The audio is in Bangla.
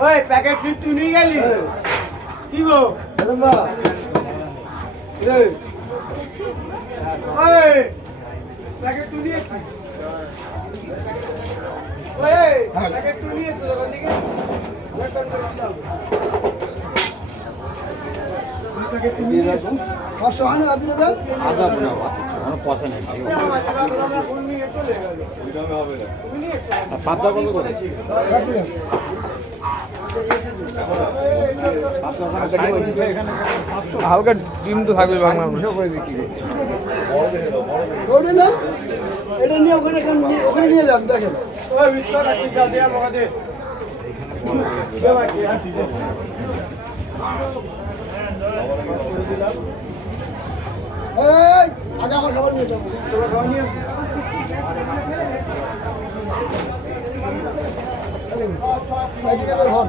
ওই প্যাকেট তুই নিয়ে গেলি কি গো ওই প্যাকেট তুই নিয়ে ওই প্যাকেট তুই নিয়ে দোকান থেকে হালকা ডিম তো থাকবে বাংলা এটা নিয়ে ওখানে নিয়ে যান দেখেন ওই বিস্তার দেয়া মহাদে আগে আমার খাবার নিয়ে যাবো তোমার খাবার নিয়ে ঘর